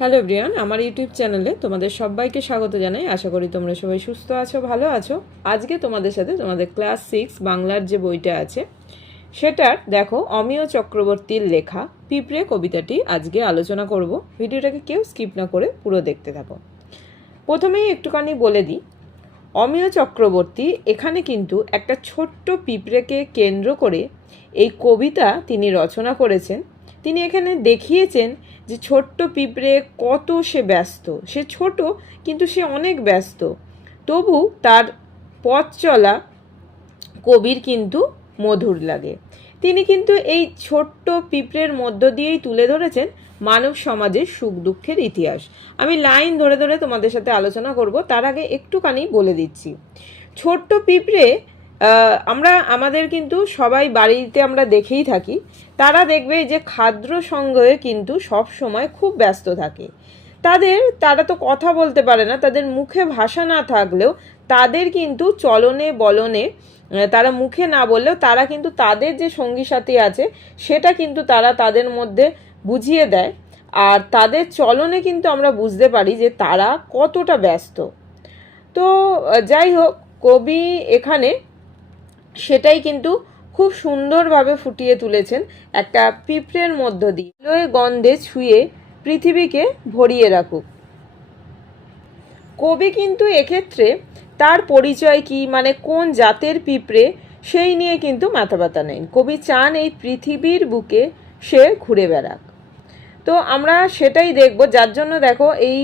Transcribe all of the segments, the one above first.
Hello Brian আমার YouTube চ্যানেলে তোমাদের সবাইকে স্বাগত জানাই। আশা করি তোমরা সবাই সুস্থ আছো, ভালো আছো। আজকে তোমাদের সাথে তোমাদের ক্লাস সিক্স বাংলার যে বইটা আছে, সেটার দেখো অমিয় চক্রবর্তীর লেখা, পিঁপড়ে কবিতাটি আজকে আলোচনা করব। ভিডিওটাকে কেউ স্কিপ না করে পুরো দেখতে থাকো। প্রথমেই একটুখানি বলে দিই, অমিয় চক্রবর্তী এখানে কিন্তু একটা ছোট্ট পিঁপড়েকে কেন্দ্র করে এই কবিতা তিনি রচনা করেছেন। তিনি এখানে দেখিয়েছেন যে ছোট্ট পিঁপড়ে কত সে ব্যস্ত। সে ছোট, কিন্তু সে অনেক ব্যস্ত। তবু তার পথ চলা কবির কিন্তু মধুর লাগে। তিনি কিন্তু এই ছোট্ট পিঁপড়ের মধ্য দিয়েই তুলে ধরেছেন মানব সমাজের সুখ দুঃখের ইতিহাস। আমি লাইন ধরে ধরে তোমাদের সাথে আলোচনা করব, তার আগে একটুখানি বলে দিচ্ছি। ছোট্ট পিঁপড়ে আমরা, আমাদের কিন্তু সবাই বাড়িতে আমরা দেখেই থাকি, তারা দেখবে যে খাদ্য সংগ্রহে কিন্তু সব সময় খুব ব্যস্ত থাকে। তাদের, তারা তো কথা বলতে পারে না, তাদের মুখে ভাষা না থাকলেও তাদের কিন্তু চলনে বলনে তারা মুখে না বললেও তারা কিন্তু তাদের যে সঙ্গী সাথী আছে, সেটা কিন্তু তারা তাদের মধ্যে বুঝিয়ে দেয়। আর তাদের চলনে কিন্তু আমরা বুঝতে পারি যে তারা কতটা ব্যস্ত। তো, যাই হোক, কবি এখানে সেটাই কিন্তু খুব সুন্দরভাবে ফুটিয়ে তুলেছেন একটা পিঁপড়ের মধ্য দিয়ে। গন্ধে ছুঁয়ে পৃথিবীকে ভরিয়ে রাখুক। কবি কিন্তু এক্ষেত্রে তার পরিচয় কি মানে কোন জাতের পিঁপড়ে, সেই নিয়ে কিন্তু মাথা ব্যথা নেই। কবি চান এই পৃথিবীর বুকে সে ঘুরে বেড়াক। তো আমরা সেটাই দেখব। যার জন্য দেখো এই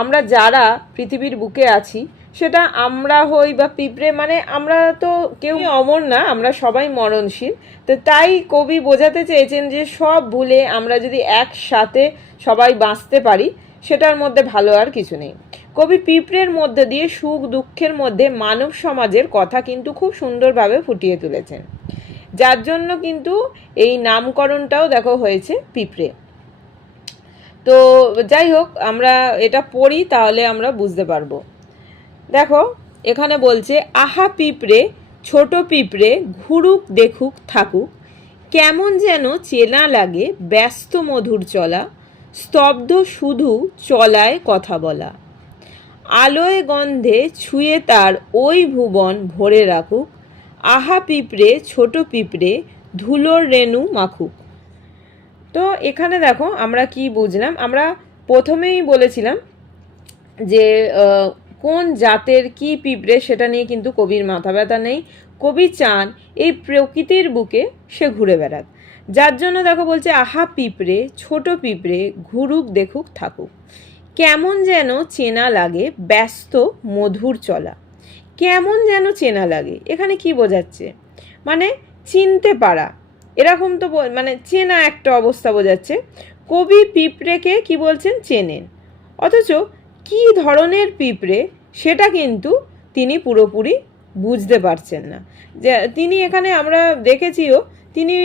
আমরা যারা পৃথিবীর বুকে আছি সেটা আমরা হই বা পিঁপড়ে মানে আমরা তো কেউ অমর না, আমরা সবাই মরণশীল। তো তাই কবি বোঝাতে চেয়েছেন যে সব ভুলে আমরা যদি একসাথে সবাই বাঁচতে পারি, সেটার মধ্যে ভালো আর কিছু নেই। কবি পিঁপড়ের মধ্যে দিয়ে সুখ দুঃখের মধ্যে মানব সমাজের কথা কিন্তু খুব সুন্দরভাবে ফুটিয়ে তুলেছেন। যার জন্য কিন্তু এই নামকরণটাও দেখো হয়েছে পিঁপড়ে। তো যাই হোক, আমরা এটা পড়ি, তাহলে আমরা বুঝতে পারব। দেখো, এখানে বলছে, আহা পিঁপড়ে, ছোট পিঁপড়ে, ঘুরুক দেখুক, থাকুক। কেমন যেন চেনা লাগে ব্যস্ত মধুর চলা, স্তব্ধ শুধু চলায় কথা বলা। আলোয় গন্ধে ছুঁয়ে তার ওই ভুবন ভরে রাখুক। আহা পিঁপড়ে, ছোট পিঁপড়ে, ধুলোর রেণু মাখুক। তো এখানে দেখো, আমরা কি বুঝলাম? আমরা প্রথমেই বলেছিলাম যে কোন জাতের কি পিঁপড়ে সেটা নিয়ে কিন্তু কবির মাথা ব্যথা নেই। কবি চান এই প্রকৃতির বুকে সে ঘুরে বেড়াক। যার জন্য দেখো বলছে, আহা পিঁপড়ে, ছোট পিঁপড়ে, ঘুরুক, দেখুক, থাকুক। কেমন যেন চেনা লাগে, ব্যস্ত, মধুর চলা। কেমন যেন চেনা লাগে। এখানে কি বোঝাচ্ছে? মানে চিনতে পারা। এরকম তো মানে চেনা একটা অবস্থা বোঝাচ্ছে। কবি পিঁপড়েকে কি বলছেন? চেনেন। অথচ কি ধরনের পিঁপড়ে সেটা কিন্তু তিনি পুরোপুরি বুঝতে পারছেন না। যে তিনি এখানে আমরা দেখেছিও, তিনি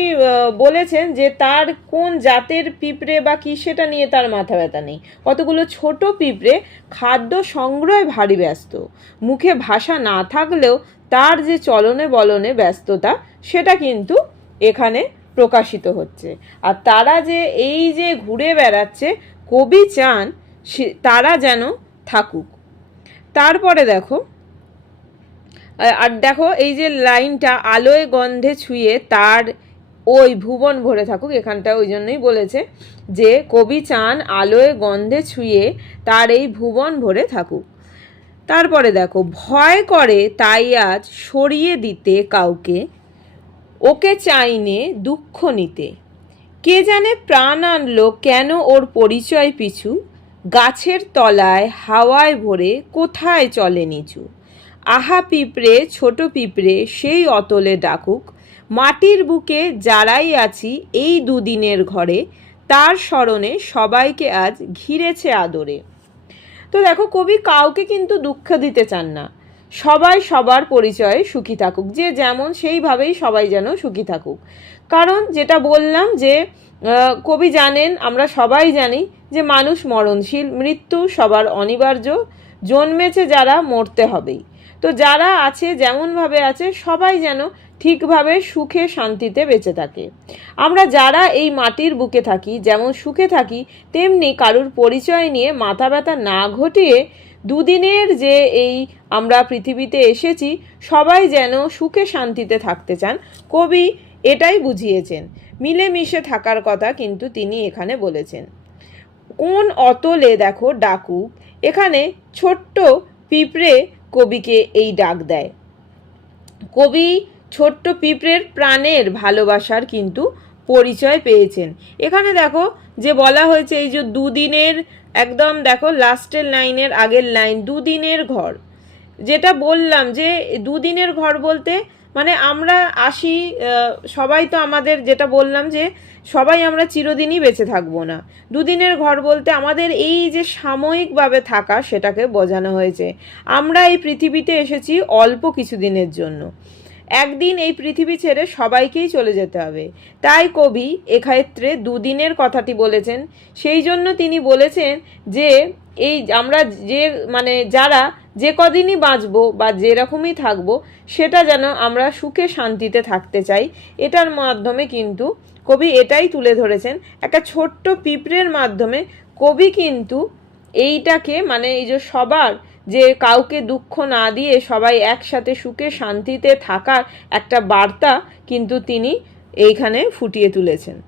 বলেছেন যে তার কোন জাতের পিঁপড়ে বা কি সেটা নিয়ে তার মাথা ব্যথা নেই। কতগুলো ছোট পিঁপড়ে খাদ্য সংগ্রহে ভারী ব্যস্ত। মুখে ভাষা না থাকলেও তার যে চলনে বলনে ব্যস্ততা, সেটা কিন্তু এখানে প্রকাশিত হচ্ছে। আর তারা যে এই যে ঘুরে বেড়াচ্ছে, কবি চান সে- তারা যেন থাকুক। তারপরে দেখো আর দেখো এই যে লাইনটা, আলোয় গন্ধে ছুঁয়ে তার ওই ভুবন ভরে থাকুক, এখানটা ওই জন্যই বলেছে যে, কবি চান আলোয় গন্ধে ছুঁয়ে তার এই ভুবন ভরে থাকুক। তারপরে দেখো, ভয় করে তাই আজ সরিয়ে দিতে কাউকে, ওকে চাইনে দুঃখ নিতে। কে জানে প্রাণ আনলো, কেন ওর পরিচয় পিছু? গাছের তলায় হাওয়ায় ভরে কোথায় চলে নিচু? আহা পিঁপড়ে, ছোট পিঁপড়ে, সেই অতলে ডাকুক। মাটির বুকে যারাই আছি এই দুদিনের ঘরে, তার স্মরণে সবাইকে আজ ঘিরেছে আদরে। তো দেখো, কবি কাউকে কিন্তু দুঃখ দিতে চান না। সবাই সবার পরিচয়ে সুখী থাকুক। যে যেমন সেইভাবেই সবাই যেন সুখী থাকুক। কারণ যেটা বললাম যে কবি জানেন, আমরা সবাই জানি যে মানুষ মরণশীল, মৃত্যু সবার অনিবার্য, জন্মেছে যারা মরতে হবেই। তো যারা আছে, যেমনভাবে আছে, সবাই যেন ঠিকভাবে সুখে শান্তিতে বেঁচে থাকে। আমরা যারা এই মাটির বুকে থাকি, যেমন সুখে থাকি, তেমনি কারুর পরিচয় নিয়ে মাথা ব্যথা না ঘটিয়ে দুদিনের যে এই আমরা পৃথিবীতে এসেছি, সবাই যেন সুখে শান্তিতে থাকতে চান। কবি এটাই বুঝিয়েছেন। মিলেমিশে থাকার কথা কিন্তু তিনি এখানে বলেছেন। কোন অতলে দেখো ডাকুক এখানে ছোট্ট পিঁপড়ে কবিকে এই ডাক দেয়। কবি ছোট্ট পিঁপড়ের প্রাণের ভালোবাসার কিন্তু পরিচয় পেয়েছেন। এখানে দেখো যে বলা হয়েছে এই যে দুদিনের একদম দেখো লাস্টের লাইনের আগের লাইন, দুদিনের ঘর। যেটা বললাম যে দুদিনের ঘর বলতে মানে আমরা আসি সবাই তো আমাদের যেটা বললাম যে সবাই আমরা চিরদিনই বেঁচে থাকব না। দুদিনের ঘর বলতে আমাদের এই যে সাময়িকভাবে থাকা সেটাকে বোঝানো হয়েছে। আমরা এই পৃথিবীতে এসেছি অল্প কিছুদিনের জন্য। একদিন এই পৃথিবী ছেড়ে সবাইকেই চলে যেতে হবে। তাই কবি এক্ষেত্রে দুদিনের কথাটি বলেছেন। সেই জন্য তিনি বলেছেন যে, এই আমরা যে মানে যারা যে কদিনই বাঁচবো বা যেরকমই থাকব, সেটা যেন আমরা সুখে শান্তিতে থাকতে চাই। এটার মাধ্যমে কিন্তু কবি এটাই তুলে ধরেছেন। একটা ছোট্ট পিঁপড়ের মাধ্যমে কবি কিন্তু এইটাকে মানে এই যে সবার যে কাউকে দুঃখ না দিয়ে সবাই একসাথে সুখে শান্তিতে থাকার একটা বার্তা কিন্তু তিনি এইখানে ফুটিয়ে তুলেছেন।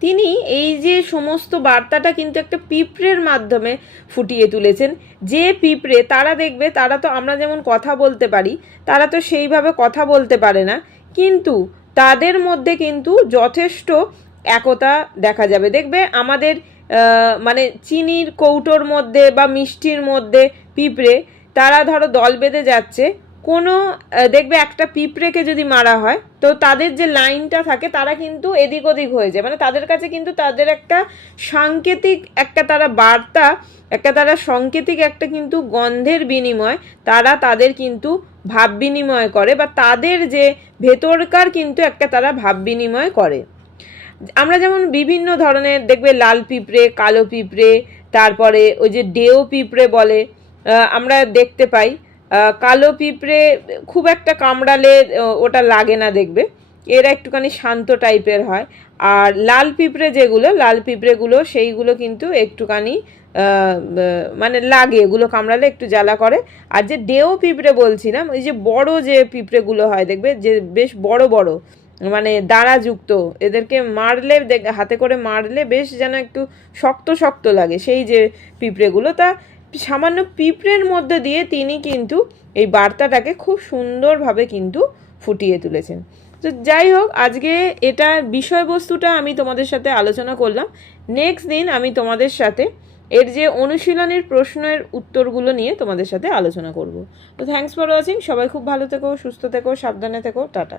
তিনি এই যে সমস্ত বার্তাটা কিন্তু একটা পিঁপড়ের মাধ্যমে ফুটিয়ে তুলেছেন। যে পিঁপড়ে, তারা দেখবে, তারা তো আমরা যেমন কথা বলতে পারি, তারা তো সেইভাবে কথা বলতে পারে না। কিন্তু তাদের মধ্যে কিন্তু যথেষ্ট একতা দেখা যাবে। দেখবে আমাদের মানে চিনির কৌটোর মধ্যে বা মিষ্টির মধ্যে পিঁপড়ে, তারা ধরো দল বেঁধে যাচ্ছে, কোনো দেখবে একটা পিঁপড়েকে যদি মারা হয়, তো তাদের যে লাইনটা থাকে তারা কিন্তু এদিক ওদিক হয়ে যায়। মানে তাদের কাছে কিন্তু তাদের একটা সাংকেতিক একটা তারা বার্তা, একটা তারা সাংকেতিক একটা কিন্তু গন্ধের বিনিময় তারা তাদের কিন্তু ভাব বিনিময় করে বা তাদের যে ভেতরকার কিন্তু একটা তারা ভাব বিনিময় করে। আমরা যেমন বিভিন্ন ধরনের দেখবে লাল পিঁপড়ে, কালো পিঁপড়ে, তারপরে ওই যে ডেও পিঁপড়ে বলে আমরা দেখতে পাই। কালো পিঁপড়ে খুব একটা কামড়ালে ওটা লাগে না দেখবে। এরা একটুখানি শান্ত টাইপের হয়। আর লাল পিঁপড়ে যেগুলো, লাল পিঁপড়েগুলো, সেইগুলো কিন্তু একটুখানি মানে লাগে, এগুলো কামড়ালে একটু জ্বালা করে। আর যে ডেও পিঁপড়ে বলছিলাম, ওই যে বড় যে পিঁপড়েগুলো হয় দেখবে, যে বেশ বড় বড় মানে দাঁড়াযুক্ত এদেরকে মারলে হাতে করে মারলে বেশ যেন একটু শক্ত শক্ত লাগে। সেই যে পিঁপড়েগুলো, তা সামান্য পিঁপড়ের মধ্যে দিয়ে তিনি কিন্তু এই বার্তাটাকে খুব সুন্দরভাবে কিন্তু ফুটিয়ে তুলেছেন। তো যাই হোক, আজকে এটা বিষয়বস্তুটা আমি তোমাদের সাথে আলোচনা করলাম। নেক্সট দিন আমি তোমাদের সাথে এর যে অনুশীলনের প্রশ্নের উত্তরগুলো নিয়ে তোমাদের সাথে আলোচনা করব। তো থ্যাঙ্কস ফর ওয়াচিং, সবাই খুব ভালো থেকো, সুস্থ থেকো, সাবধানে থেকো, টাটা।